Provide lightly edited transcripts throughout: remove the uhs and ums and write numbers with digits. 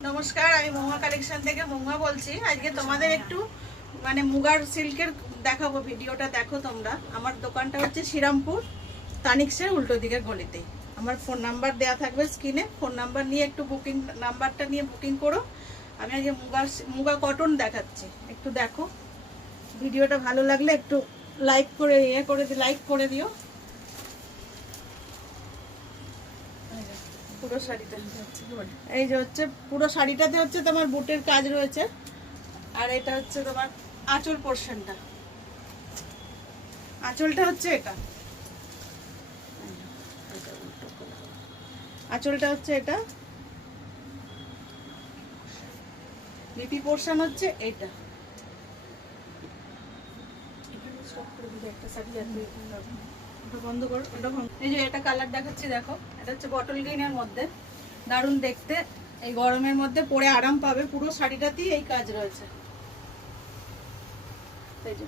নমস্কার, আমি মহুয়া কালেকশন থেকে মহুয়া বলছি। আজকে তোমাদের একটু মানে মুগার সিল্কের দেখাবো, ভিডিওটা দেখো তোমরা। আমার দোকানটা হচ্ছে শ্রীরামপুর তানিক্সের উল্টো দিকের গলিতেই। আমার ফোন নাম্বার দেওয়া থাকবে স্ক্রিনে, ফোন নাম্বার নিয়ে একটু বুকিং নাম্বারটা নিয়ে বুকিং করো। আমি আজকে মুগা কটন দেখাচ্ছি, একটু দেখো। ভিডিওটা ভালো লাগলে একটু লাইক করে দিও। পুরো শাড়িটা এই যে হচ্ছে, পুরো শাড়িটাতে হচ্ছে তোমার বুটের কাজ রয়েছে। আর এটা হচ্ছে তোমার আঁচল পোর্শনটা, আঁচলটা হচ্ছে এটা, আঁচলটা হচ্ছে এটা, লিপি পোর্শন হচ্ছে এটা। বন্ধ করো, এই যে এটা কালার দেখাচ্ছি, দেখো। এটা হচ্ছে বটল গ্রিনের মধ্যে, দারুণ দেখতে। এই গরমের মধ্যে পরে আরাম পাবে। পুরো শাড়িটাতেই এই কাজ রয়েছে, এই যে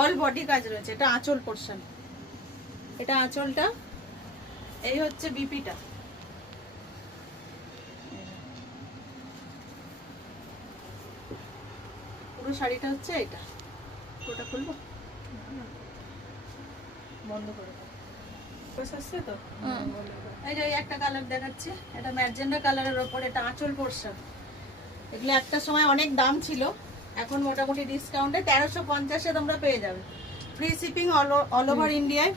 অল বডি কাজ রয়েছে। এটা আঁচল পোর্শন, এটা আঁচলটা। এই হচ্ছে বিপিটা, পুরো শাড়িটা হচ্ছে এটা। ওটা খুলবো, বন্ধ করে তো। এই যে একটা কালার দেখাচ্ছি, এটা ম্যাজেন্ডা কালারের ওপর, এটা আঁচল পোর্শন। এগুলো একটা সময় অনেক দাম ছিল, এখন মোটামুটি ডিসকাউন্টে 1350-এ তোমরা পেয়ে যাবে। ফ্রি শিপিং অল ওভার ইন্ডিয়ায়।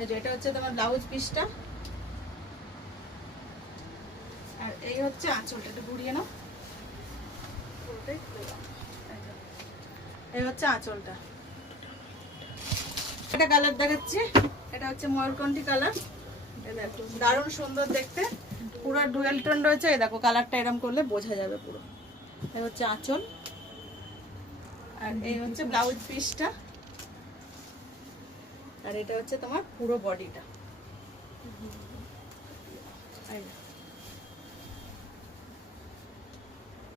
এই যে এটা হচ্ছে তোমার ব্লাউজ পিসটা, আর এই হচ্ছে আঁচলটা। একটু ঘুরিয়ে নাও, এই হচ্ছে আঁচলটা। এটা কালার দেখাচ্ছি, এটা হচ্ছে ময়ূরকণ্ঠী কালার। দেখো দারুণ সুন্দর দেখতে, পুরো ডুয়েল টোন রয়েছে। এই দেখো কালারটা এরকম করলে বোঝা যাবে পুরো। এই হচ্ছে আঁচল, আর এই হচ্ছে ব্লাউজ পিসটা, আর এটা হচ্ছে তোমার পুরো বডিটা।